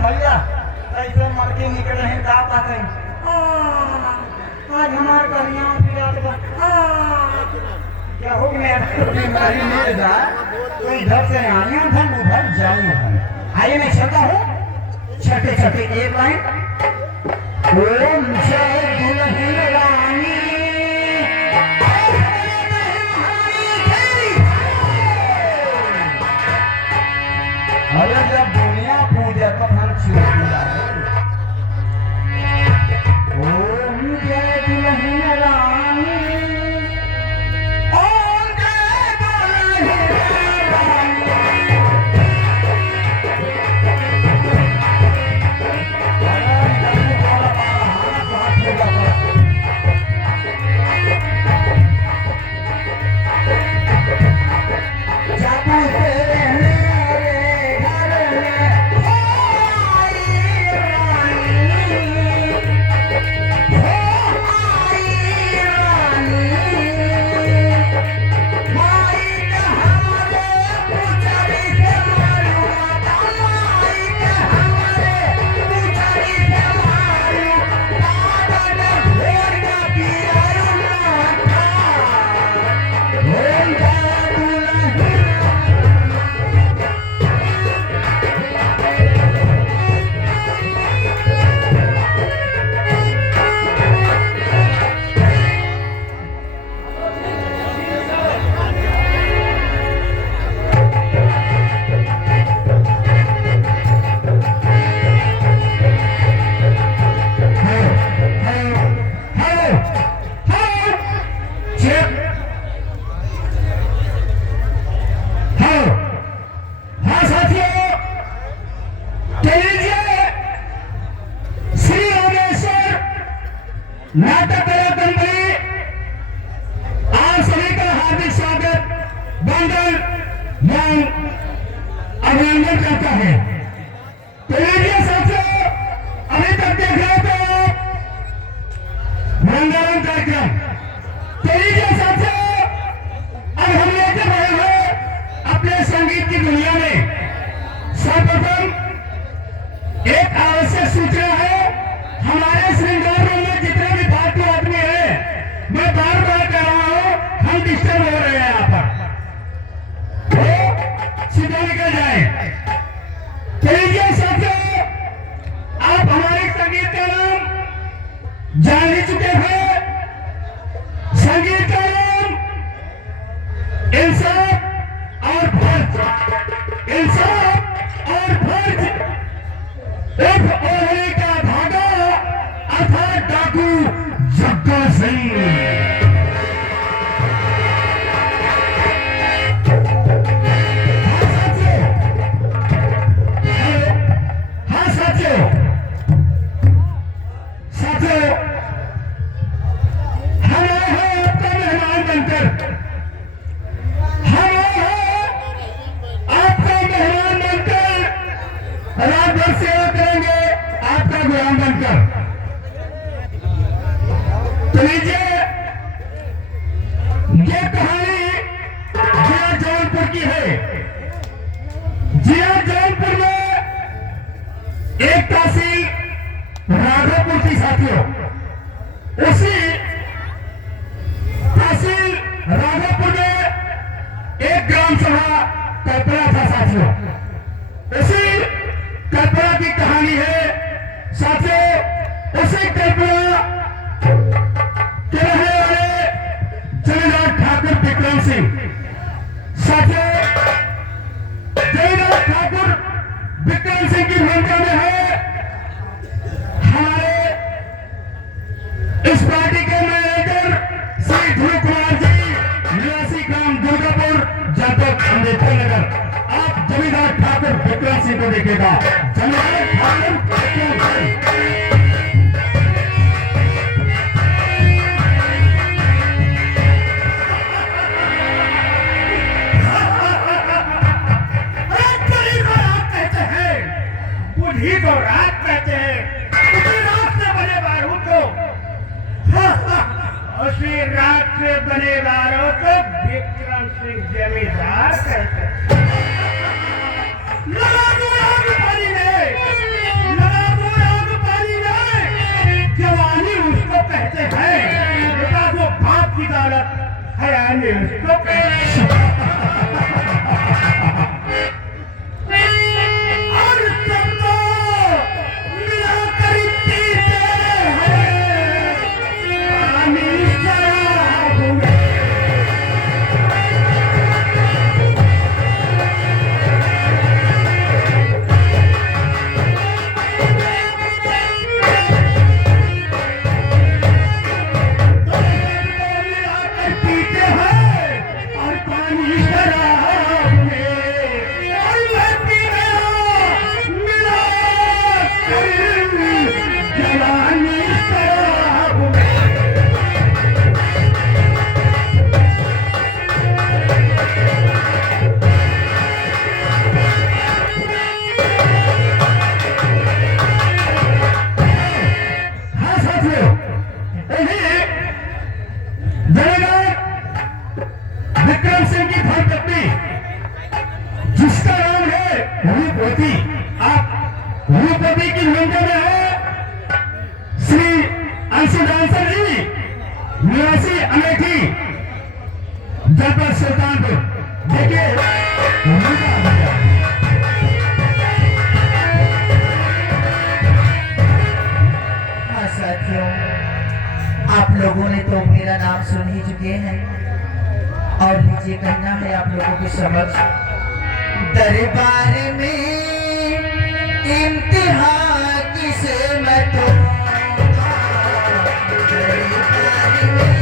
भैया कैसे मर के निकले हैं का बात है आज हमारे करिया क्या हो गया बीमारी मिल जाए तो इधर से आइए हम उधर जाइए हम आइए मैं चलता हूँ छठे छठे एक लाइन ओम जय दुल्हन रानी अरे जब दुनिया पूजा तो हम चिड़िया ओम जय दुल्हन रानी ओम जय दुल्हन रानी जादू तेरे नाटक कंपनी आप सभी का हार्दिक स्वागत बंदर अभिनंदन करता है। तो लीजिए साथियों अभी तक देख रहे हो तो रंगारंग कार्यक्रम। तो लीजिए साथियों अब हम लेके गए हैं अपने संगीत की दुनिया में। सर्वप्रथम एक आवश्यक सूचना है हमारे श्रृंगार रूम में जितने भी फालतू आदमी है मैं बार बार कह रहा हूं हम डिस्टर्ब हो रहे हैं यहाँ पर तो सीधे निकल जाए। चलिए साथियों आप हमारे संगीत का नाम जान ही चुके हैं। संगीत का नाम इंसाफ और फर्ज। इंसाफ और फर्ज एक ओहरी का धागा अर्थात डाकू जग्गा सिंह। रात भर सेवा करेंगे आपका गुलाम बनकर। तो लीजिए ये कहानी जिला जौनपुर की है। जिला जौनपुर में एक तहसील राघोपुर की साथियों। उसी तहसील राघोपुर में एक ग्राम सभा कल्पना था साथियों। उसी कल्पना की कहानी है साथियों। उसी कल्पना के रहने वाले जमींदार ठाकुर विक्रम सिंह। साथियों जमींदार ठाकुर विक्रम सिंह की भूमिका में है हमारे इस पार्टी के मैनेजर श्री ध्रुव कुमार जी, निवासी ग्राम दुर्गापुर, जनपद अम्बेडकर नगर। आप जमींदार ठाकुर विक्रम सिंह को देखिएगा। जमींदार ठाकुर विक्रम सिंह बुढ़ी को रात कहते हैं। उसी रात से बने बारूद को उसी रात से बने बारूद को विक्रम सिंह जमींदार कहते हैं। भारत है अनिल टोपे। और सबको मिलाकर पीते हैं अनिल शराब में। विक्रम सिंह की धर्मपत्नी जिसका नाम है रूपवती। आप रूपवती की निंदा में है श्री अंशुदान जी निवासी अमेठी जनपद सुल्तानपुर। देखिए साथियों, आप लोगों ने तो मेरा नाम सुन ही चुके हैं और मुझे कहना है आप लोगों के समक्ष, दरबार में इम्तिहान किसे मैं तो दरबार में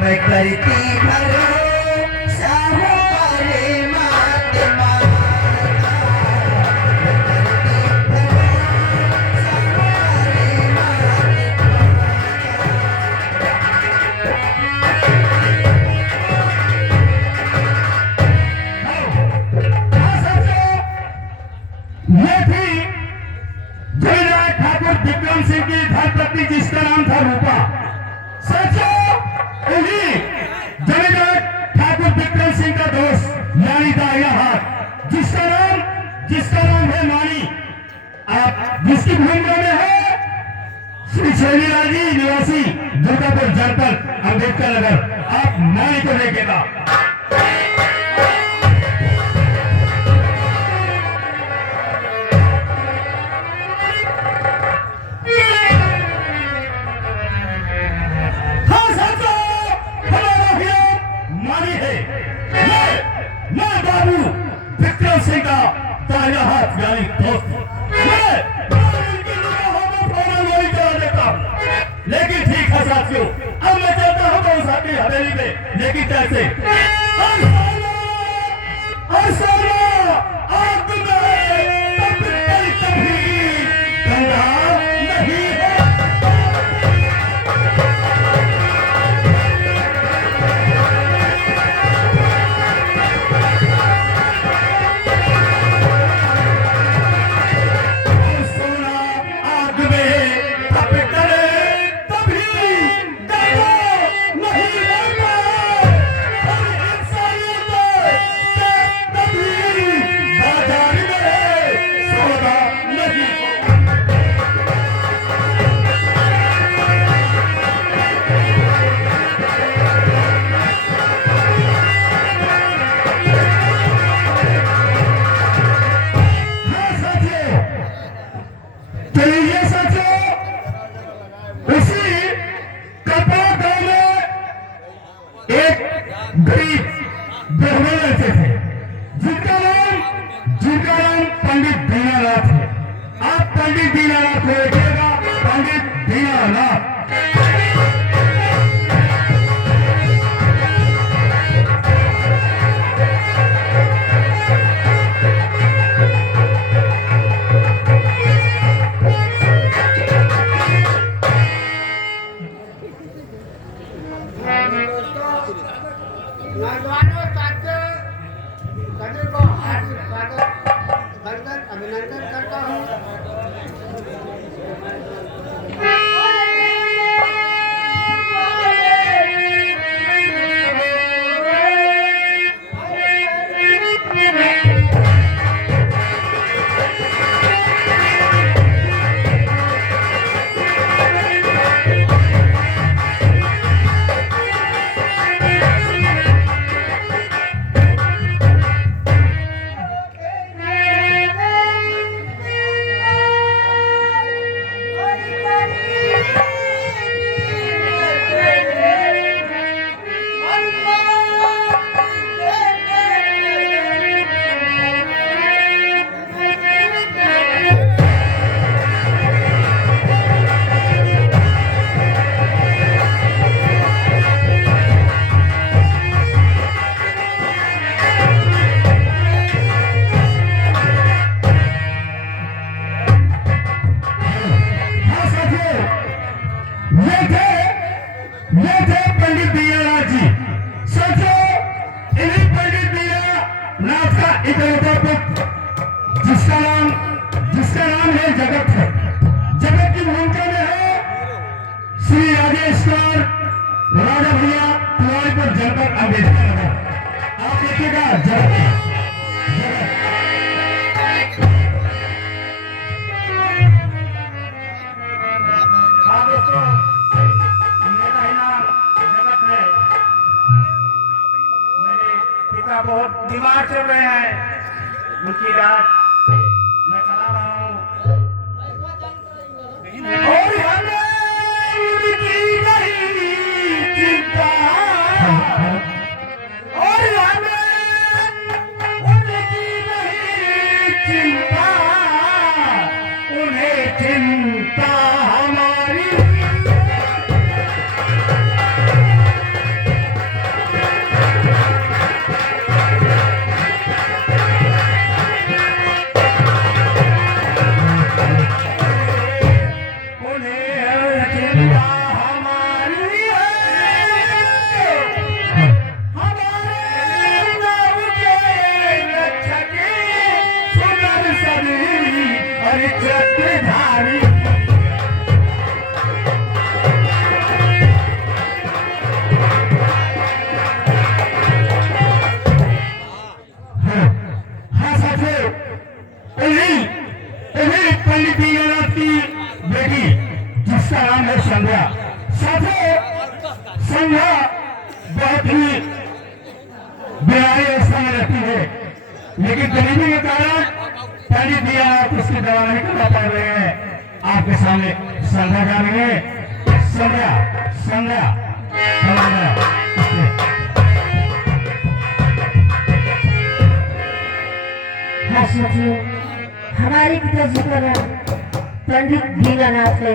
मैं करती भरोसा हमारे महात्मा ये थी जयराज ठाकुर विक्रम सिंह की धर्मपत्नी जिसका नाम था रूपा। सचो उन्हीं जमींदार ठाकुर विक्रम सिंह का दोस्त यानी दाहिना हाथ जिसका नाम है मानी। आप जिसकी भूमिका में है श्री शैलीलाल जी निवासी दुर्गापुर जनपद अम्बेडकर नगर। आप मानी को देखेगा। मैं बाबू विक्रम सिंह का दाहिना हाथ यानी दोस्त। मैं इनकी निगाहों में फौरन करा देता हूं। लेकिन ठीक है साथियों, अब मैं चलता हूं तो साथी हवेली में। लेकिन कैसे आग में कभी गंगा नहीं है। गरीब ब्राह्मण रहते थे जिनका नाम पंडित दीनानाथ है। आप पंडित दीनानाथ को देखिएगा, पंडित दीनानाथ। अभिनंदन करता हूँ। जगत हाँ दोस्तों, मेरा ही नाम जगत है। मेरे पिता बहुत बीमार चल रहे हैं, उनकी इलाज मैं करा रहा हूँ। और हमें उनकी नहीं चिंता, और हमें उनकी नहीं चिंता, उन्हें चिंता हमारी। चक्रधारी हाँ साथियों, उन्हीं पंडित दीननाथ की बेटी जिसका नाम है संध्या। साथियों, संध्या बहुत ही बीमारी अवस्था में रहती है, लेकिन गरीबी के कारण पंडित दीननाथ उसकी दवा नहीं करवा पा रहे हैं। आपके सामने संध्या गा रही है। संध्या संध्या हाँ साथियों, हमारे पिताजी का नाम पंडित दीनानाथ है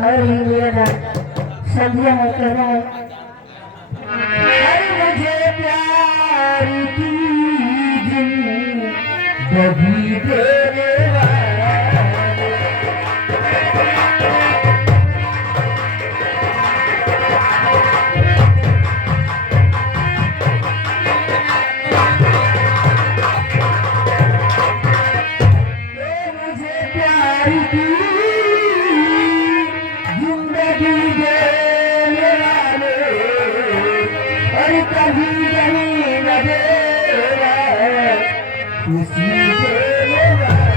और ये मेरा नाम संध्या है। कहना है अरे मुझे प्यार की जिंदगी देने वाले, मुझे प्यार की जिंदगी देने वाले, और कभी नहीं न देना खुशी देने वाले।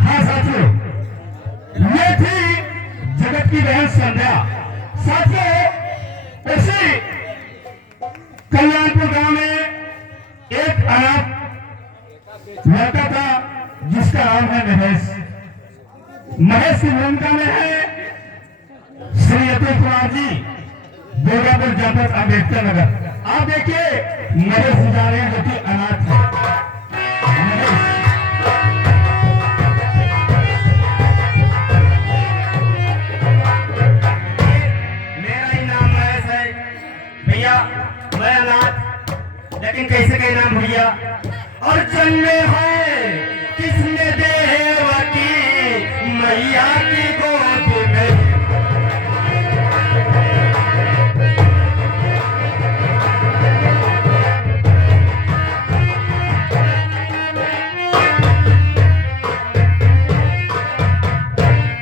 हाँ साथियों, ये थी जगत की बहन संध्या। साथियों, उसी कल्याणपुर गांव में एक अनाथ लड़का था जिसका नाम है महेश। महेश की भूमिका में है श्री अतुल कुमार जी, दुर्गापुर जनपद अम्बेडकर नगर। आप देखिए महेश जी जा रहे हैं जो कि अनाथ है। महेश भैया, मैं अनाथ, लेकिन कैसे कहीं नाम भैया। और जन्मे है किसने देवकी मैया की गोद में।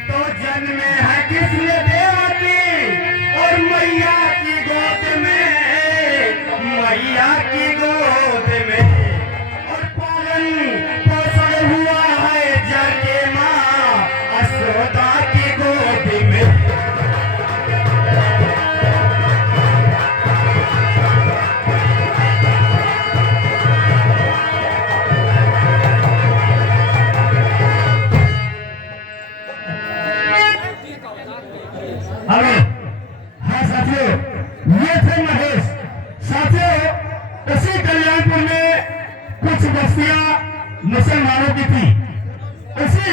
तो जन्मे है किसने देवकी और मैया की गोद में, मैया की गोद में। और पालन पोषण हुआ है जाके माँ यशोदा की गोद में। अरे हाँ साथियों, ये थे महेश। साथियों, उसी कल्याणपुर में कुछ बस्तियां मुसलमानों की थी। उसी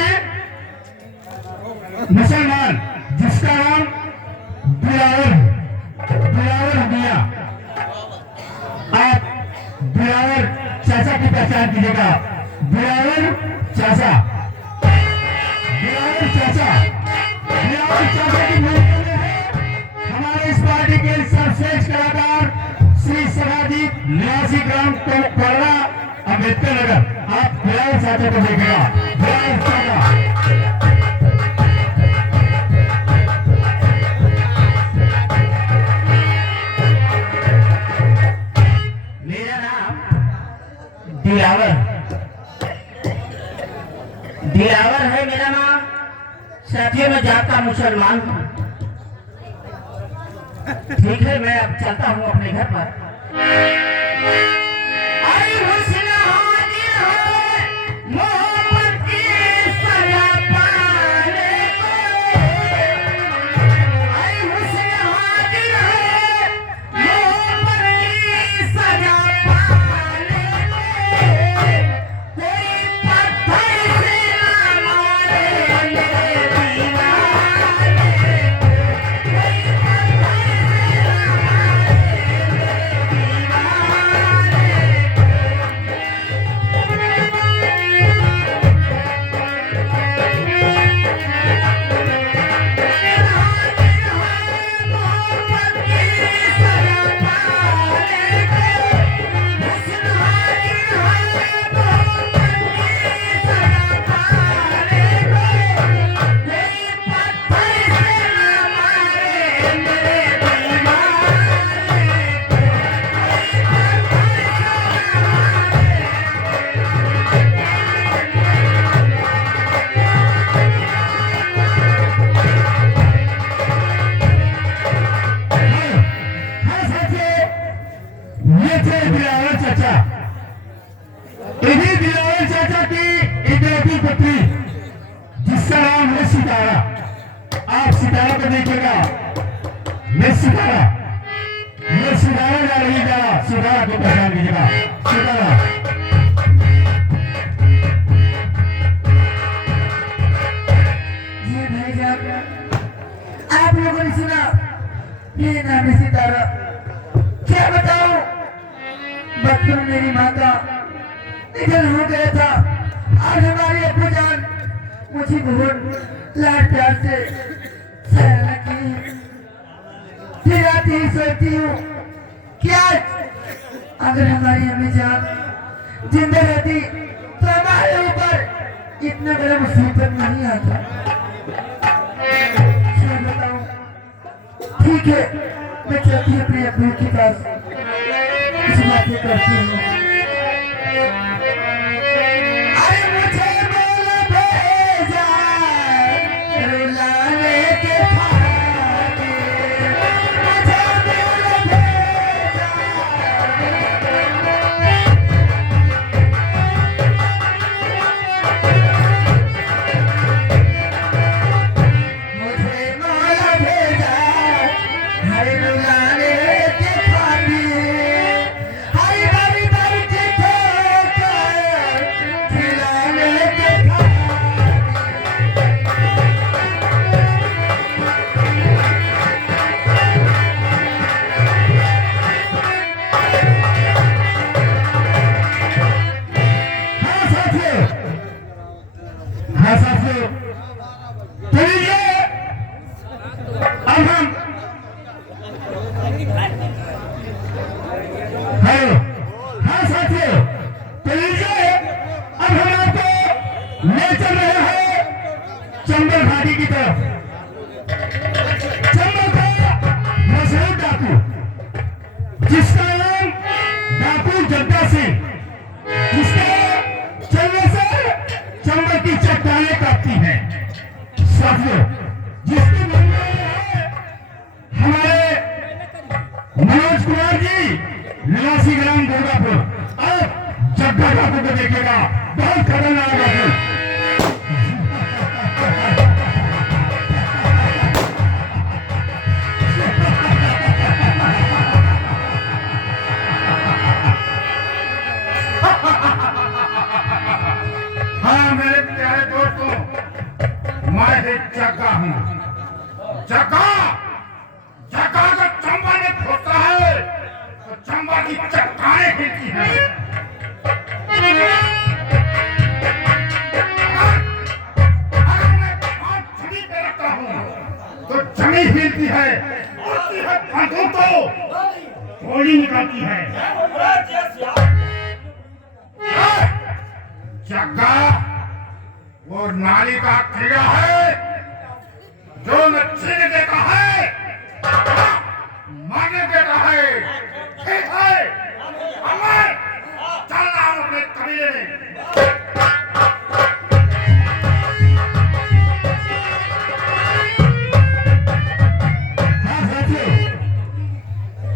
मुसलमान जिसका नाम बिलावल मियां, आप बिलावल चाचा की पहचान कीजिएगा। बिलावल चाचा, बिलावल चाचा, बिलावल चाचा की भूमिका में है हमारे इस पार्टी के सर्वश्रेष्ठ कलाकार श्री सराजीत निवासी ग्राम कोरला अम्बेडकर नगर। आप बिलावल चाचा को देखिएगा, बिलावल चाचा। मेरा नाम दिलावर दिलावर है मेरा नाम। साथियों में जाता मुसलमान हूँ। ठीक है, मैं अब चलता हूँ अपने घर पर। आई हुस्न हाजिर है मोहब्बत की सजा पाने को। आई हुस्न हाजिर है मोहब्बत की सजा पाने को। कोई पत्थर से न मारे मेरे दीवाने। कोई पत्थर से न मारे मेरे ये थे बिलावल चाचा। इन्हीं बिलावल चाचा की इकलौती पुत्री जिसका नाम है सितारा। आप सितारा को देखिएगा, ये सितारा जा रही है। सितारा को पहचान लीजिएगा, सितारा। ये भाईजान, आप लोगों ने सुना ये नाम है सितारा। क्या बताऊं, बचपन में मेरी माँ का निधन हो गया था और हमारी अब्बू जान मुझे बहुत लाड प्यार से सराहना की है। फिर आती ही सोचती हूँ क्या अगर हमारी अम्मी जान जिंदा रहती तो हमारे ऊपर इतना बड़ा मुसीबत नहीं आता। क्या बताऊं, ठीक है, मैं चलती हूँ अपने अब्बू के पास, कुछ बातें करती हूँ। अरे मुझे बोल भेजा रुलाने के खातिर। मुझे बोल भेजा मुझे मौला भेजा हर रुलाने के खातिर। हर बारी बारी के ठोकर खिलाने के खातिर। हाँ साथियों, तो लीजिए अब हम हेलो। हाँ साथियों, तो लीजिए अब हम आपको ले चल रहे हैं चंबल घाटी की तरफ। चंबल का मशहूर डाकू जिसका नाम डाकू जग्गा सिंह, जिसके चलने से चंबल की चट्टानें कांपती हैं। साथियों, जिसकी मंजिल है हमारे मनोज कुमार जी, निवासी ग्राम दुर्गापुर। अब जग्गा डाकू को देखिएगा, बहुत खतरनाक डाकू। हाँ मेरे प्यारे दोस्तों, मैं जग्गा हूँ। जग्गा जग्गा अगर चंबा ने खोता है तो चंबा की चट्टानें हिलती हैं। अगर मैं हाथ जमी पे रखता हूँ तो जमी हिलती है, उड़ती है बंदूक तो गोली निकलती है। जग्गा वो नारी का कीड़ा है जो न जीने देता है मरने देता है। ठीक है अमर, चलना हम अपने कबीले में।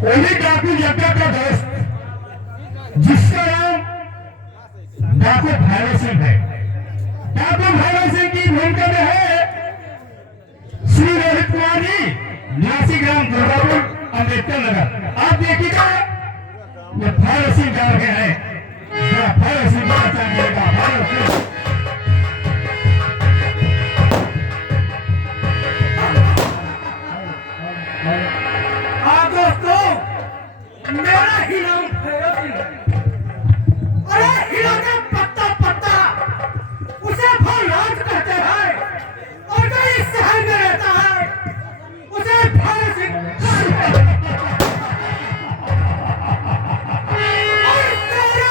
वही डाकू जग्गा का दोस्त जिसका नाम डाकू भैरव सिंह है। डाकू भैरव सिंह की भूमिका में है श्री रोहित कुमार जी, निवासी ग्राम दुर्गापुर, अम्बेडकर नगर। आप देखिएगा ये भैरव सिंह गांव के हैं। भैरव सिंह का चाहिएगा भैरव सिंह। मेरा ही नाम भैरव सिंह है। अरे हीरा का पत्ता पत्ता उसे भैरव कहते हैं और जो इस शहर में रहता है उसे भैरव सिंह और तेरा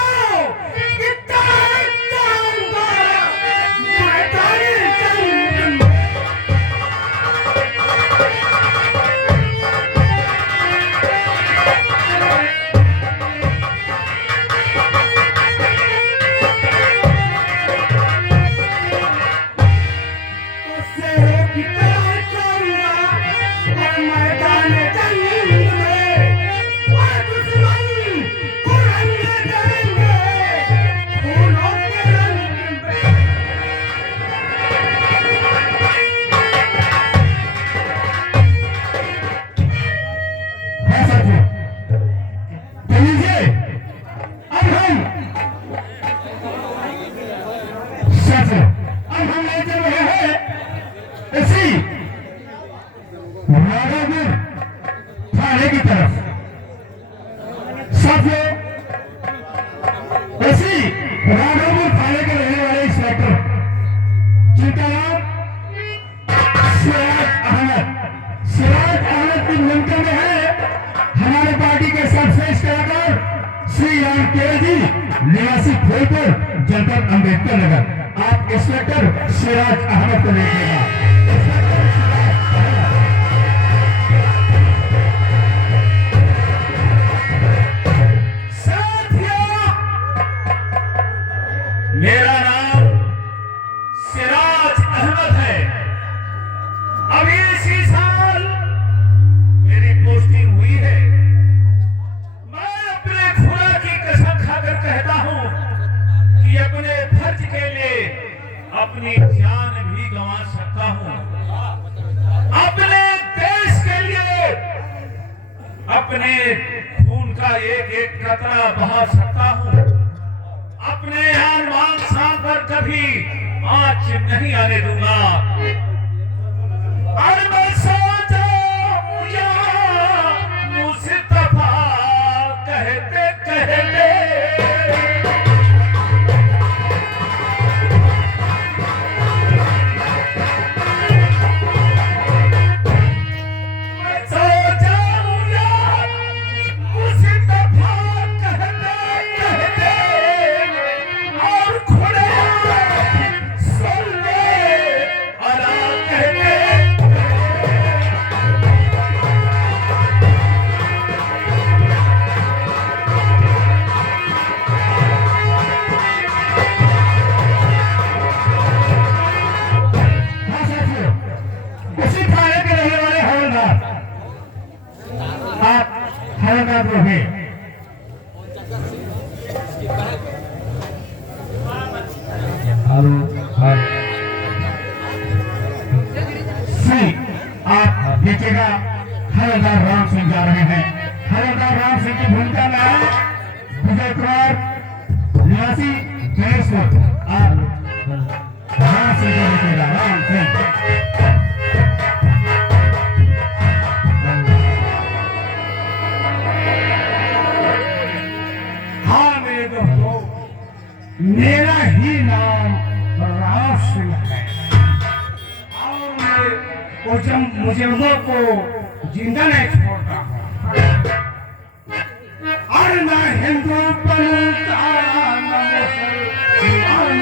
इतना थाने की तरफ साथियों, ऐसी राघवपुर थाने के रहने वाले इंस्पेक्टर जिनका नाम सिराज अहमद की भूमिका में है हमारे पार्टी के सर्वश्रेष्ठ कलाकार श्री राम केल जी, निवासी फूलपुर, जनपद अम्बेडकर नगर। आप इंस्पेक्टर सिराज अहमद को देखिएगा। मेरा नाम सिराज अहमद है। अभी इसी साल मेरी पोस्टिंग हुई है। मैं अपने खुदा की कसम खाकर कहता हूं कि अपने फर्ज के लिए अपनी जान भी गंवा सकता हूं, अपने देश के लिए अपने खून का एक एक कतरा बहा सकता हूं, अपने आन शान पर कभी आंच नहीं आने दूंगा। और मैं सोचा मुस्तफा कहते कहते आप देखिएगा हवलदार राम सिंह जा रहे हैं। हवलदार राम सिंह की भूमिका में है विजय कुमार, निवासी गणेशपुर। आप राम सिंह को देखिएगा। राम सिंह मेरा ही नाम राम सिंह है और जब मुजरिमों को जिंदा नहीं छोड़ता और न हिंदू बनता न मुसलमान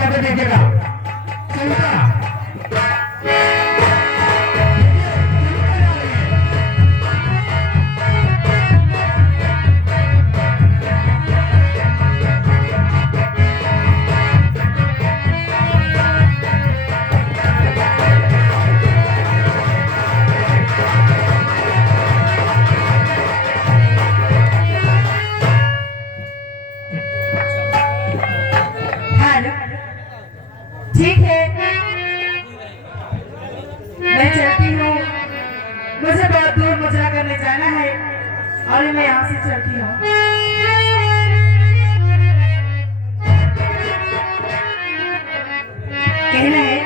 माता को देखिएगा चलता ठीक है, मैं चलती हूँ। मुझे बहुत दूर मुजरा करने जाना है और मैं यहाँ से चलती हूँ। कहना है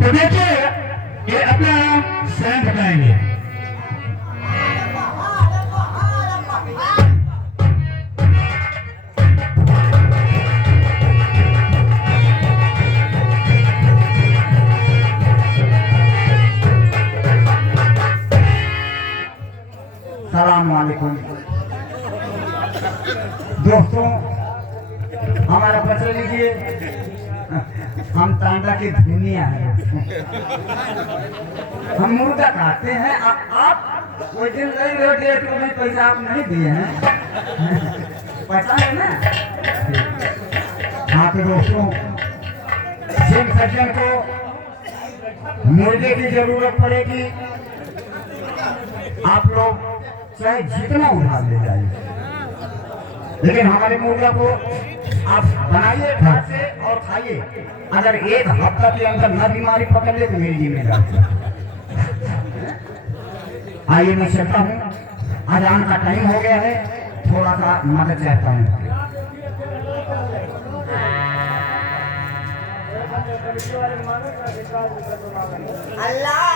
तो देखिए ये अपना स्वयं बताएंगे। सलाम वालेकुम दोस्तों, हमारा परिचय लीजिए। हम तांडा के धुनिया हैं। हम मुर्गा खाते हैं। आप कोई दिन नहीं रहे डेट को भी पैसा आप नहीं दिए हैं, पता है ना। हाँ तो दोस्तों, जिन सज्जन को मुर्गे की जरूरत पड़ेगी, आप लोग चाहे जितना उधार ले जाइए, लेकिन हमारे मुर्गा को आप बनाइए घर से और खाइए। अगर एक हफ्ता के अंदर न बीमारी पकड़ ले तो मेरी जिम्मेदारी। आइए मैं चलता हूँ, अजान का टाइम हो गया है, थोड़ा सा मदद चाहता हूँ। अल्लाह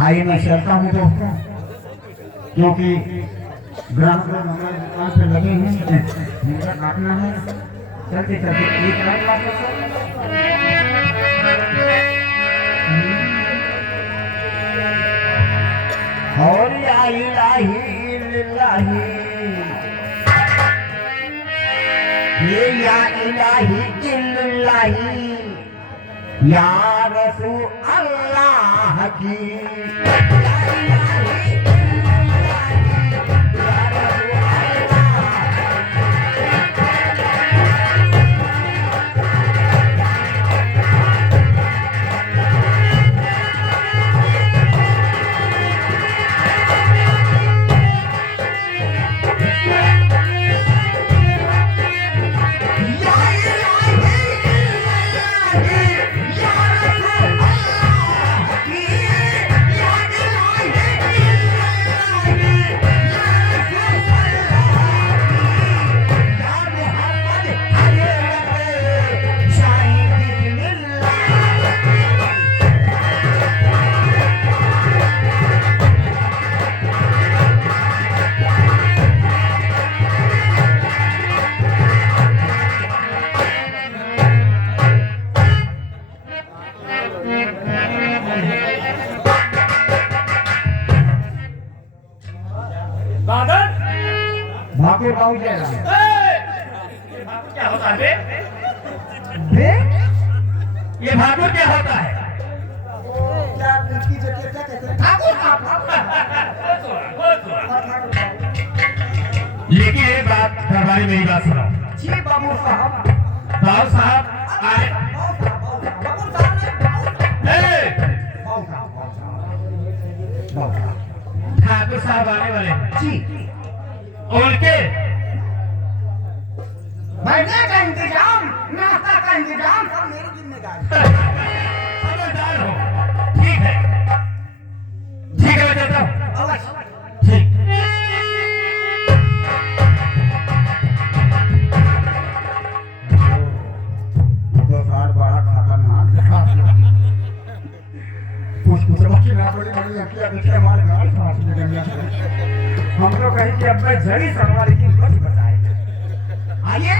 आइए मैं चलता हूँ दोस्तों, क्योंकि ग्राहक लोग हमारे दुकान पे लगे हैं, जिनका काटना है। चलते चलते एक लाइन वापस और या इलाही लिल्लाही, ये या इलाही इल्लल्लाही, या रसूल अल्लाह की, या इलाही इल्लल्लाही, या रसूल भागो गाँव जाएगा। क्या होता है बे? बे? ये भागवत क्या होता है? लेकिन ये बात दरबारी मेरी बात सुनो। जी बाबू साहब। बाबू साहब आए। ठाकुर साहब आने वाले हैं। जी उनके बैठने का इंतजाम, नाश्ता का इंतजाम सब मेरी जिम्मेदारी। समझदार हो। ठीक है, ठीक है, मैं चलता हूँ। अवश्य। ठीक। तो सार बड़ा खतरनाक। कुछ बच्चे ना बड़ी बड़ी लड़कियां देखे हमारे गाल फाड़ देंगे। हम तो कहीं कि अब मैं जड़ी संभाली की कुछ बताए। आइए,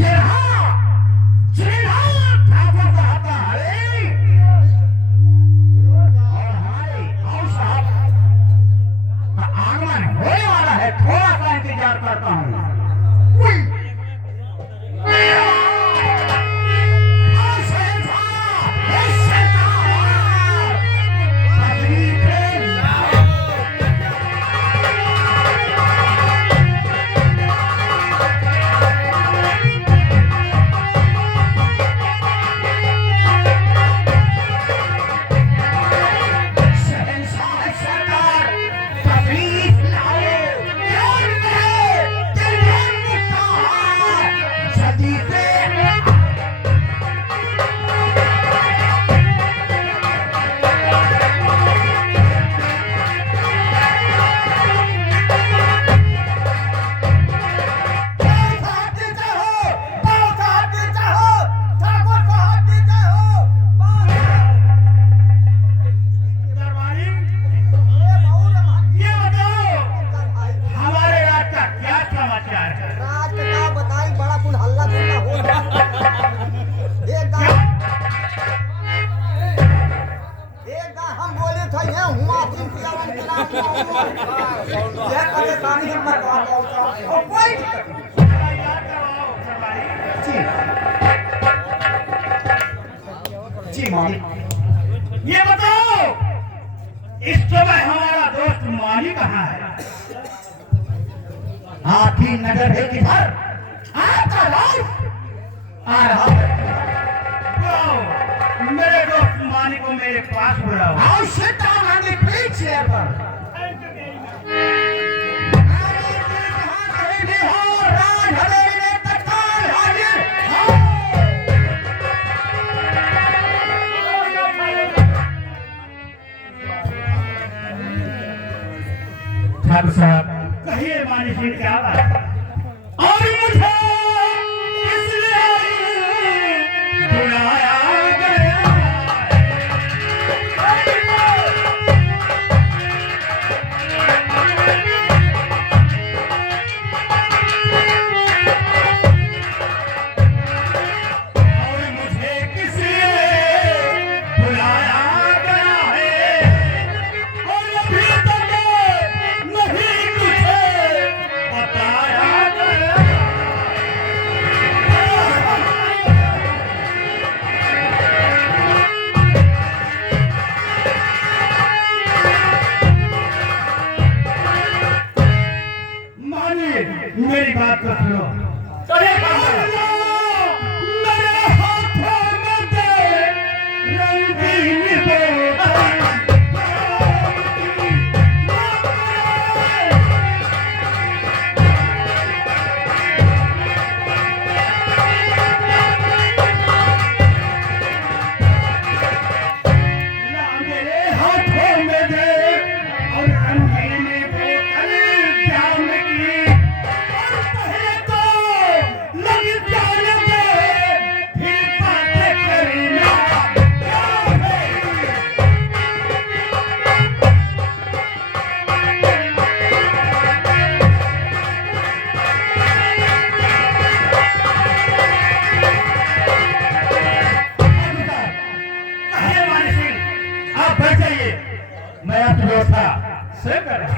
ये रहा श्रीनाथ ठाकुर साहब का हरे और हमारे और साहब का आगमन होने वाला है। थोड़ा सा इंतजार करता हूँ। जी मालिक। ये बताओ, इस समय हमारा दोस्त माली कहाँ है? आपकी नजर है किधर? आपका दोस्त आ रहा है। वाह, मेरे दोस्त माली को मेरे पास बुलाओ। आओ sit down on the big chair पर। ठाकुर साहब, कहिए माली जी क्या बात? और मुझे इसलिए बुलाया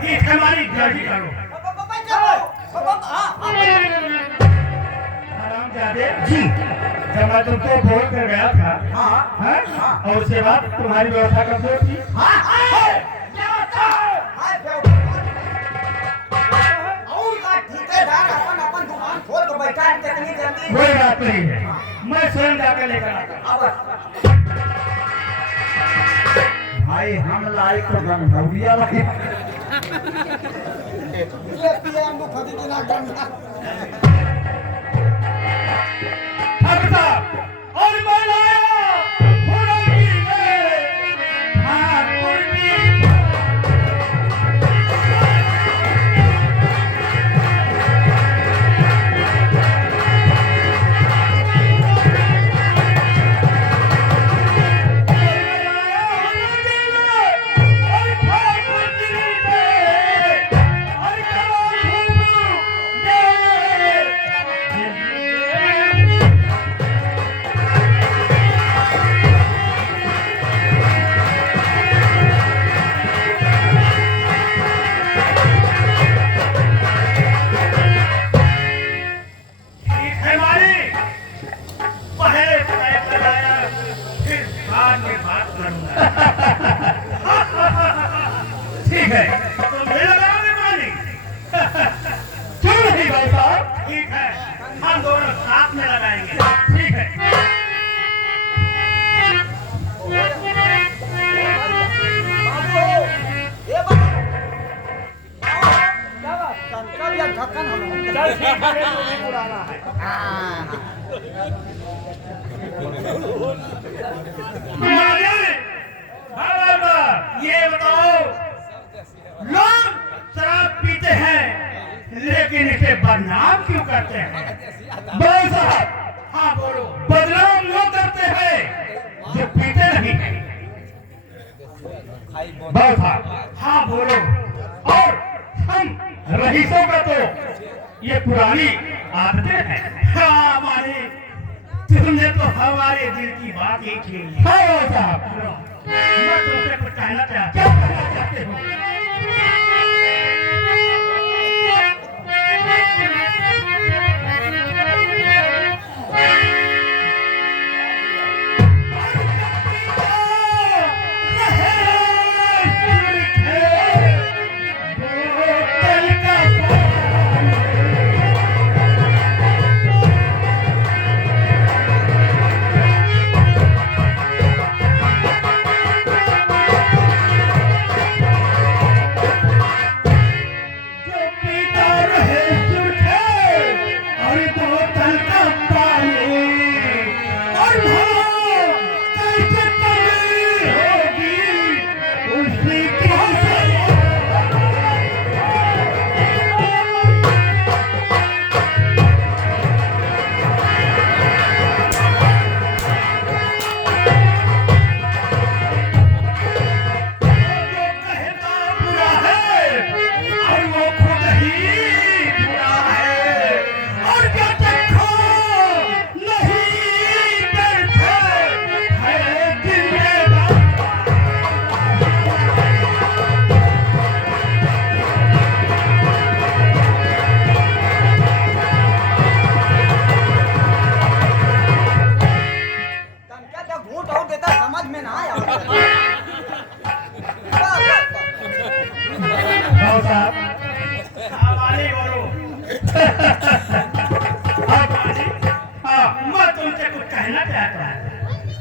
ठीक है मालिक, जल्दी करो। आरामजादे जी, जब मैं तुमको बोल कर गया था, हाँ, और उसके बाद तुम्हारी व्यवस्था कमजोर थी। कोई बात नहीं है, मैं स्वयं जाकर लेकर आता हूँ। भाई हम लायक तो गंगौलिया भाई और मैं लाया फुरंगी में ठाकुर की ठीक है, तो मेरा लगाने मालिक। क्यों नहीं भाई साहब? ठीक है, हम दोनों साथ में लगाएंगे। ठीक है। चल ठीक है, तुम्हें उड़ाना है। ये बताओ, लोग शराब पीते हैं लेकिन इसे बदनाम क्यों करते हैं? भाई साहब, हाँ बोलो। बदनाम वो करते हैं जो पीते नहीं हैं। भाई साहब, हाँ बोलो। और हम रईसों का तो ये पुरानी आदतें हैं। हाँ मालिक, तुमने तो हमारे दिल की बात ही छीन ली। हाँ भाई साहब, मैं तुमसे कुछ कहना चाहता क्या कहना चाहते हो?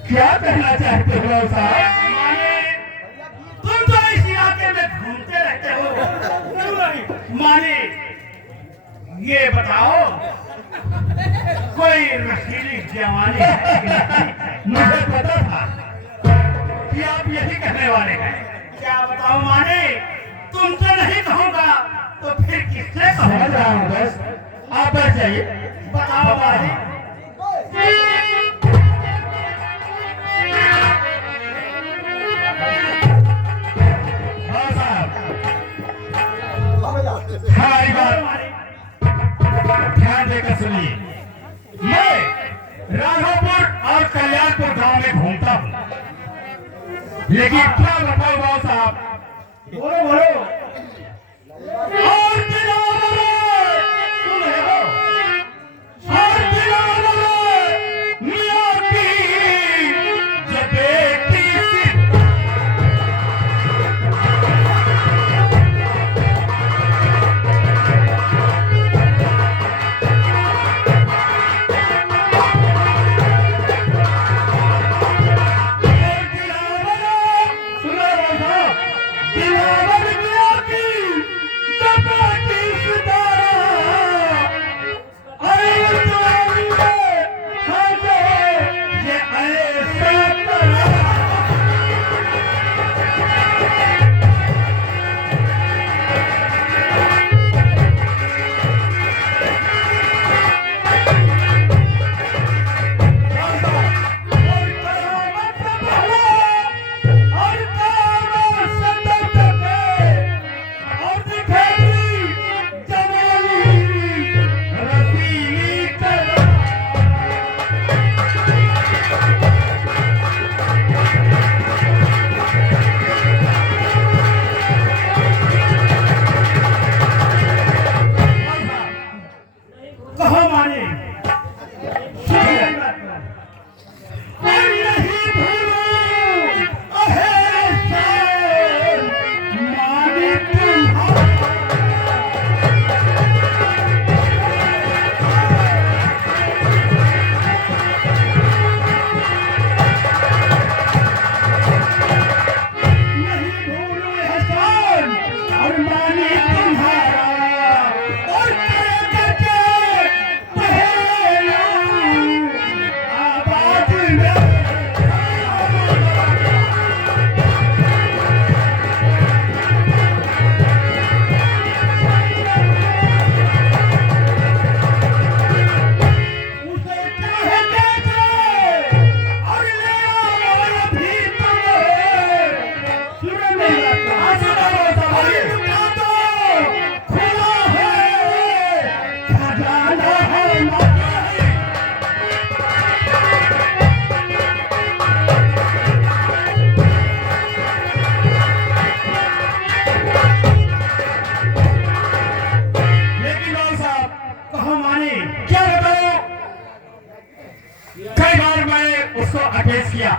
क्या कहना चाहते हो साहब? माने तुम तो इस इलाके में घूमते रहते हो, क्यों नहीं? माने ये बताओ, कोई रसीली जवानी है कि नहीं? मुझे पता था कि आप यही कहने वाले हैं। क्या बताओ माने, तुमसे नहीं कहूँगा तो फिर किससे समझ कहूँगा? रहा हूँ बस, आप बैठ जाइए। बताओ माने। हाँ साहब, हमारी बात ध्यान देकर सुनिए। मैं राघोपुर और कल्याणपुर गांव में घूमता हूँ, लेकिन क्या बताओ बाबू साहब, बोलो बोलो। पेश किया।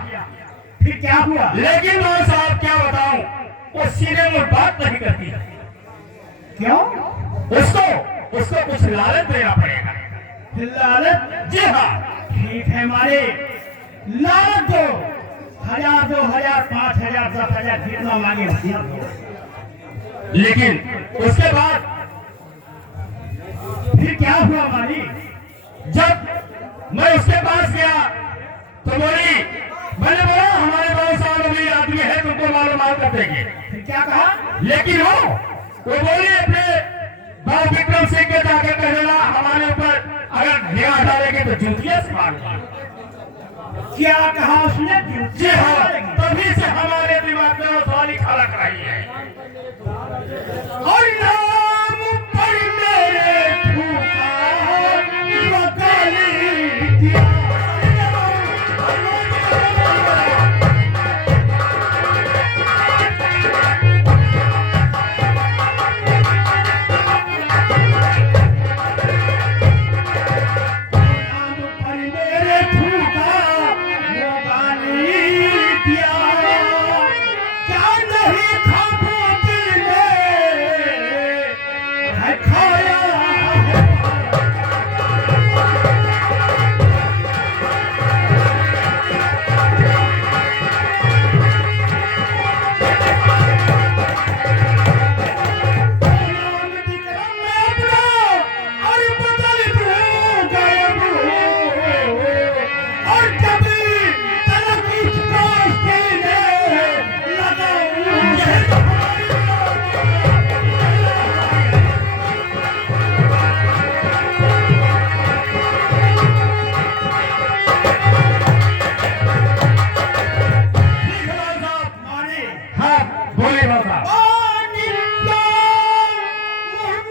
फिर क्या हुआ? लेकिन भाई साहब क्या बताऊं, वो सीधे मुंह बात नहीं करती है। क्यों? उसको उसको कुछ लालच देना पड़ेगा। लालच? जी हाँ। ठीक है मारे, लालच दो, 1000, 2000, 5000, 10,000 जितना मांगे दे दो। लेकिन उसके बाद फिर क्या हुआ मारी? जब मैं उसके पास गया तो बोली, मैंने बोला हमारे बहुत साल अमीर आदमी है, तुमको मालूम कर देंगे। फिर क्या कहा? लेकिन वो बोली अपने बाबू विक्रम सिंह के जाके कहना हमारे ऊपर अगर निगाह डालेगी तो जूतिया से मारूंगा। क्या कहा उसने? जी हाँ, तभी से हमारे दिमाग में वो सवाल खड़ा कराई है। और नाम पर मेरे फूका वकाली दिया। नाम पर मेरे फूका वकाली दिया। क्या नहीं खाबो दिल में है खाया है। नाम विक्रम में अपना और बदल दूं गायब और कभी तलक उसको सीने लगाऊं। मारे हाँ बोले बाबा।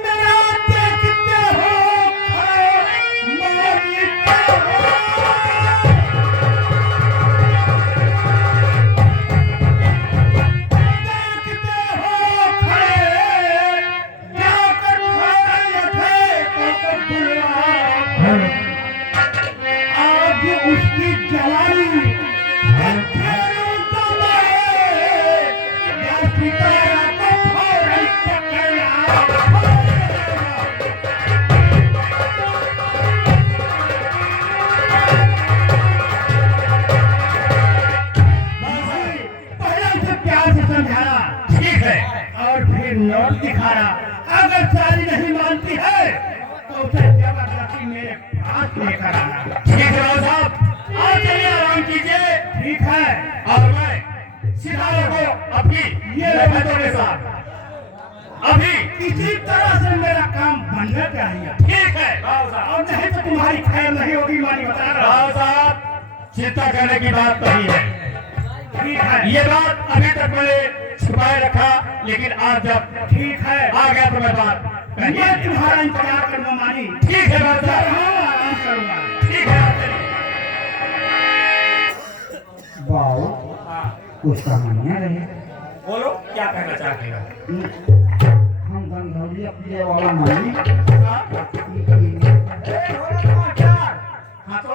मेरा देखते हो आज उसकी जवानी हथेलियों का मैं, या सितारा को फौरन पकड़ना। पहले उसे प्यार से समझाया, ठीक है। और फिर नोट दिखाया। अगर सारी नहीं मानती है तो उसे जबरदस्ती मेरे पास लेकर आना। ठीक है बाबू साहब, आप चलिए आराम कीजिए। ठीक है? और मैं सितारों को अपनी ये बंदों के साथ अभी। किसी तरह से मेरा काम बनना चाहिए, ठीक है बाबू साहब। और नहीं तो तुम्हारी खैर नहीं होगी। मानी बता रहा हूं। बाबू साहब चिंता करने की बात नहीं है। ठीक है? ये बात अभी तक मैंने छुपाए रखा, लेकिन आज जब ठीक है, आ गया तो मैं बात मैं कहिए। तुम्हारा इंतजार करूंगा मानी। ठीक है बाबू साहब, हाँ, आराम करूंगा। ठीक है आप चलिए। बाऊ कुछ कहानियां रहे। बोलो क्या कहना चाहते हो? हम गंधौलिया पिए वाला मानी हाँ तो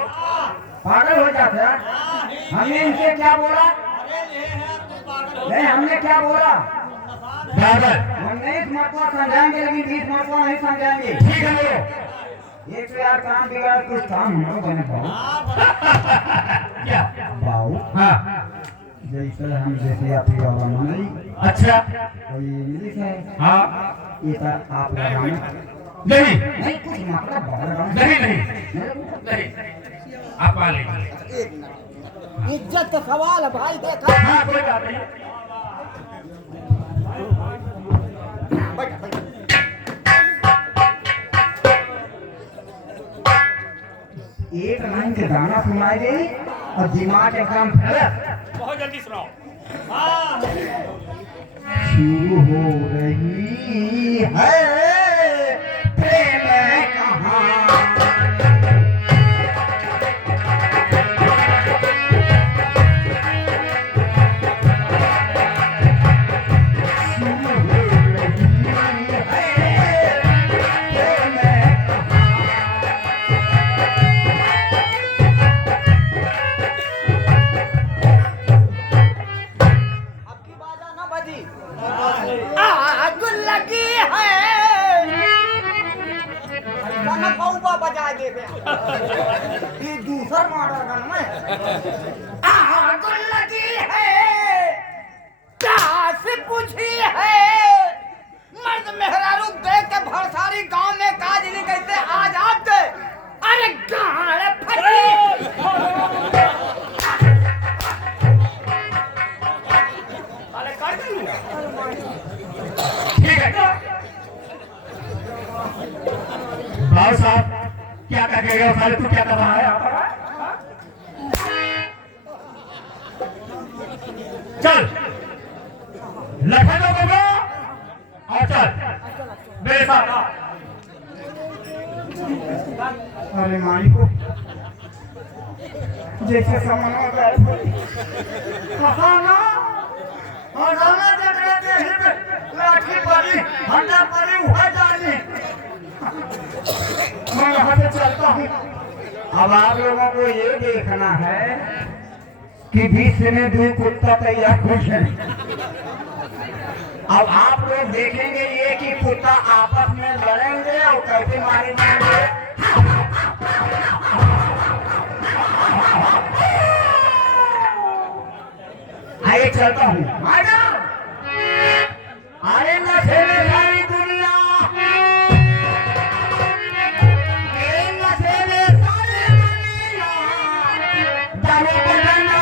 पागल हो जाता है। हमने इनसे क्या बोला? नहीं, हमने क्या बोला? बराबर। हम 20 मरतबा समझाएंगे, लेकिन 20 मरतबा नहीं समझाएंगे। ठीक है बोलो। एक से यार काम बिगाड़, कुछ काम हमारा बने बाऊ। क्या? बाऊ हाँ जैसे हम जैसे आप ही वाला मानी अच्छा। कोई इंग्लिश है, हाँ ये तो आप लगाना नहीं नहीं, कुछ मतलब बाहर लगाना नहीं नहीं नहीं, आप आ लीजिए। इज्जत का सवाल है भाई, देखा हाँ कोई बात नहीं। एक लाइन के गाना सुनाई गई और दिमाग एकदम बहुत जल्दी सुनाओ। शुरू हो रही है प्रेम कहानी। से पूछी है मर्द मेहरारू देख के भरसारी गांव में काज नहीं कहते आज आपके अरे गाड़े फटी अरे कर दूंगा ठीक है भाव साहब क्या कर गए साले तू क्या कर रहा है यहाँ पर? चल लखनऊ को और चल मेरे साथ आ। अरे मालिको जैसे सामान लाठी पड़ी हंडा पड़ी हुआ जानी मैं यहाँ से चलता हूँ। अब आप लोगों को ये देखना है कि बीच में दो कुत्ता तैयार खुश है। अब आप लोग देखेंगे ये कि कुत्ता आपस में लड़ेंगे और कैसे मारेंगे। आइए चलता हूँ। अरे नशे में सारी दुनिया, ये नशे में सारी दुनिया, दारू बदलना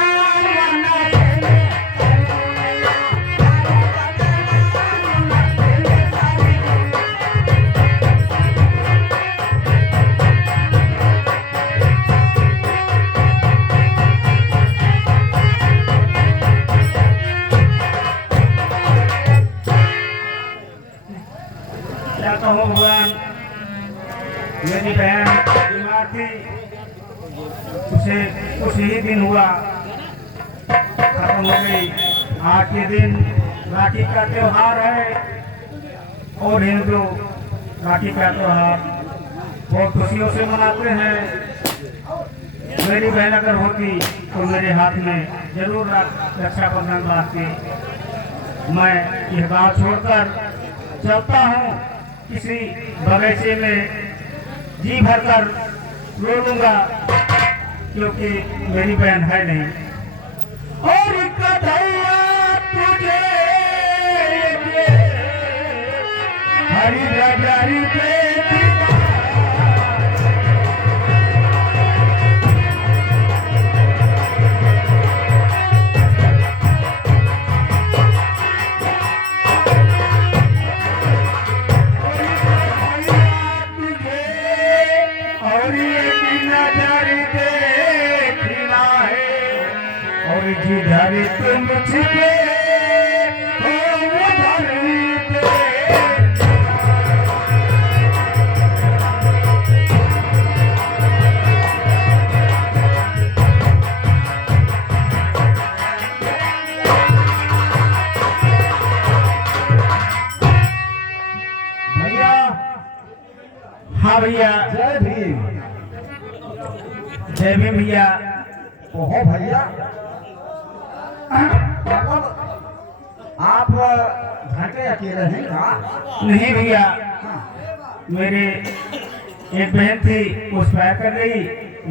नशे में क्या कहूँ भगवान, मेरी बहन बीमार थी, उसे कुछ ही दिन हुआ खत्म हो गई। आज के दिन राखी का त्योहार है और हिंदू राखी का त्योहार बहुत खुशियों से मनाते हैं। मेरी बहन अगर होती तो मेरे हाथ में जरूर रक्षाबंधन बांधती। मैं यह गाँव छोड़कर चलता हूँ, किसी बगीचे में जी भरकर रो लूंगा क्योंकि मेरी बहन है नहीं। और कन्हैया तुझे हरी हरी बेटी और ये नजर देखना है और जिधर तुम छिपे हो उधर देखना। भैया, हाँ भैया, जय भीम। जय भीम भैया। ओहो भैया, मतलब आप घर पे अकेले हैं क्या? नहीं भैया, मेरे एक बहन थी उस पार कर गई,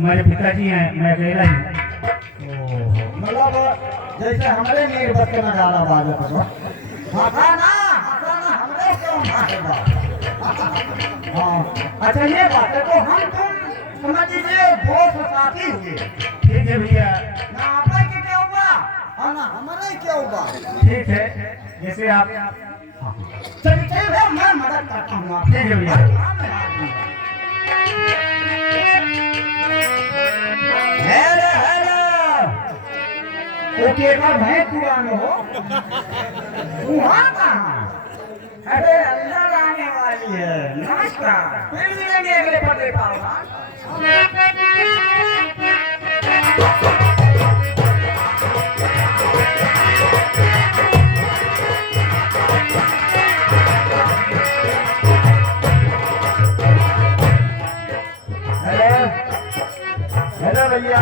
मेरे पिताजी हैं, मैं अकेला हूँ। मतलब जैसे हमारे निर्बत के नजारा बाजा पर हंसाना हमरे क्यों मारेगा? हाँ, अच्छा ये बात है तो हम तुम समझ लीजिए दोस्त साथी हुए। ठीक है भैया, ना आपका क्या हुआ और ना हमारा क्या हुआ। ठीक है, जैसे आप। चलिए मैं मदद करता हूँ आपको। ठीक है भैया। हेलो हेलो, ओके का भैंस पुराने हो वहाँ कहाँ? अरे अंदर आने वाली है। नमस्कार, फिर मिलेंगे अगले पते पाऊंगा। हेलो हेलो भैया,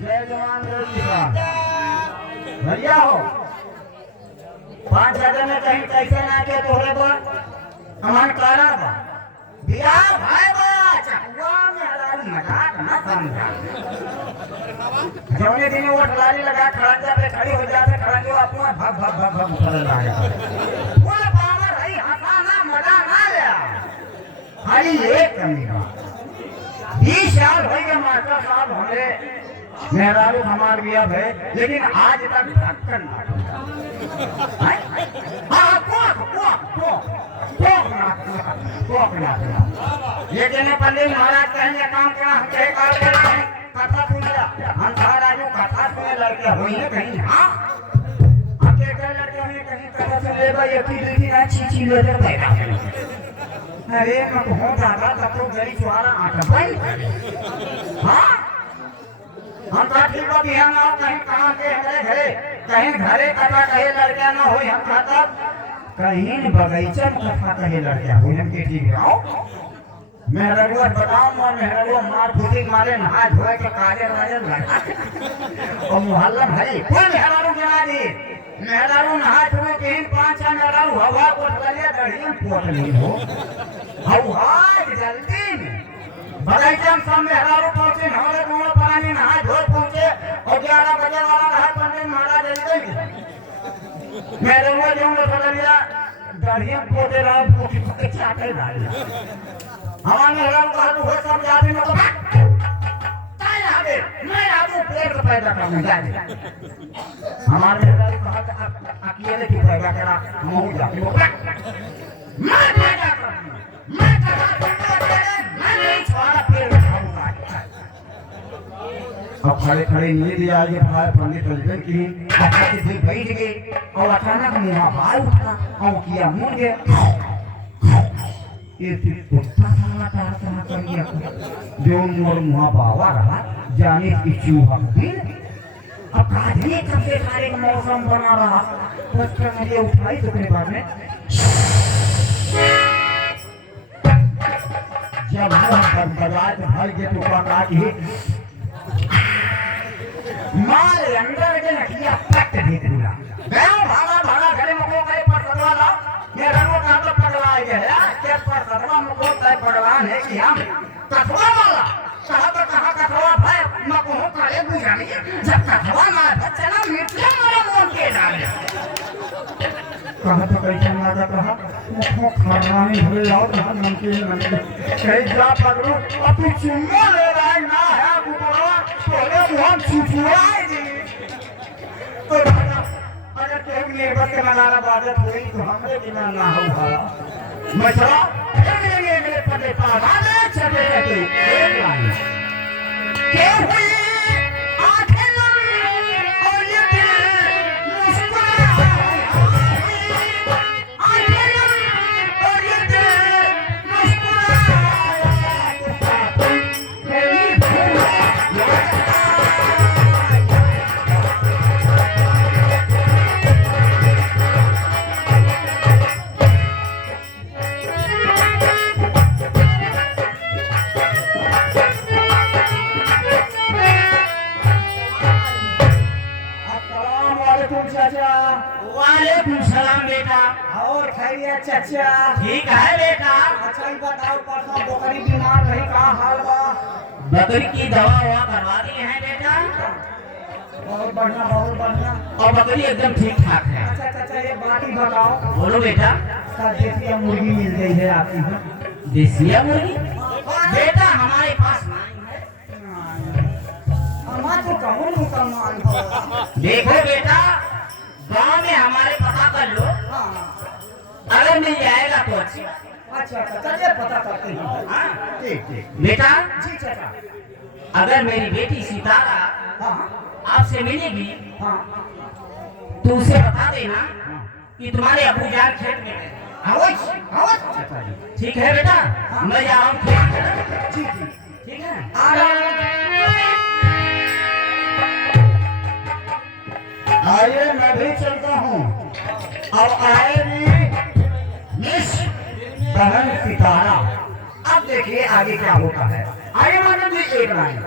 जय जवान जय किसान। भैया हो 5,000 में कहीं कैसे ना के तोहरे पर अमन करा बा बिया भाई बा चकुआ में हलाल मजाक ना समझा। जौने दिन वो ठलारी लगा खड़ंजा पे खड़ी हो जाते खड़ंजो अपना भग भग भग भग उठने लगा बोले पावर है हंसाना मजा ना लिया खाली एक कमी का 20 साल हो गए मास्टर साहब हमारे मेहरारू हमार भी अब है लेकिन आज तक ढक्कन लेकिन पंडित महाराज कहेंगे काम करना हम कहे काम करना कथा सुन लिया हम राजू कथा सुने लड़के हुई है कहीं हाँ अकेले लड़के हुए कहीं कथा सुन लेगा ये की ना छी लेकर पैदा अरे मैं बहुत ज्यादा तब तो गरी चुहारा आटा भाई हाँ हम तो ठीक हो भी हम आओ कहीं कहाँ के हमारे घरे कहीं घरे कथा कहे लड़कियां ना हो हम खाता कहीं बगीचा में कथा कहे लड़कियां हो हम के ठीक आओ मेहरगुआ बताओ मैं मेहरगुआ मार फूटी मारे नहा धोए के काले वाले लगा और मोहल्ला भाई कोई मेहरारू गिरा दी मेहरारू नहा धोए के 5 मेहरारू हवा को लगे दढ़िया पोट नहीं हो हवा जल्दी बगीचा में सब मेहरारू पहुंचे हमारे गोड़ परानी नहा धोए पहुंचे और 11 बजे वाला रहा पंडित महाराज जल्दी मेहरगुआ जो लगा दढ़िया पोटे रहा पोटे चाटे डाल हमारे हराम का हाथ हुआ सब जाते में तो ताई आगे मैं आपको पेड़ पैदा करने जाए हमारे हराम का हाथ अकेले की पैदा करा हम हो जाते मैं पैदा करता मैं मैं नहीं छोड़ा पेड़ उठाऊंगा अब खड़े खड़े नींद आ गई भाई पंडित बलबीर की अपना से बैठ गए और अचानक मुंह बाहर उठा और किया मुड़ गए ये कुत्ता साला कहा कर गया जो मोर मुहा बावा रहा जाने की चूहा दिन अब काजनी कब से खाने का मौसम बना रहा बचकर मुझे उठाई तो अपने बाद में जब हम बजाए तो भाई के टुकड़ा काट ही माल अंदर के नटिया पट भी दिया मैं भागा भागा घरे में को गए पर सदवाला मेरा वो काम तो पगला गया के पर सदवा में को तय पगलान है कि हम कथवा वाला कहा कथवा भाई मैं को करे बुझानी जब कथवा ना चला मिट्टी मेरे मन के डाले कहा तो कैसे मारा कहा मुखो खाना नहीं भूल जाओ ना नमकीन नमकीन कहीं जा पकड़ो अब तू चुम्मा ले रहा है ना है बुआ तोरे मुंह छुछुआई दी तो अगर कोई लेबर के मनारा बात हुई तो हमरे बिना ना होगा मैं चला मेरे पते पास आने चले थे एक लाइन के हुई आंखें नम और ये दिल मुस्कुरा आंखें नम और ये दिल मुस्कुरा वालेकुम सलाम बेटा और खैरियत चाचा ठीक है बेटा अच्छा ही बताओ परसों बकरी बीमार रही का हाल बा बकरी की दवा ववा करवा दी है बेटा बहुत बढ़िया और बकरी एकदम ठीक ठाक है अच्छा चाचा ये बात ही बताओ बोलो बेटा देसी मुर्गी मिल गई है आपकी देसी मुर्गी बेटा हमारे पास तो कहूँ देखो बेटा गांव में हमारे पता कर लो अगर मिल जाएगा तो अच्छा चलिए पता करते हैं ठीक बेटा जी चाचा अगर मेरी बेटी सितारा आपसे मिलेगी तो उसे बता देना कि तुम्हारे अबू जान खेत में गए ठीक है बेटा मैं जा रहा हूँ ठीक है आइए मैं भी चलता हूँ अब आएगी मिस बहन सितारा अब देखिए आगे क्या होता है आइए मैडम जी एक लाइन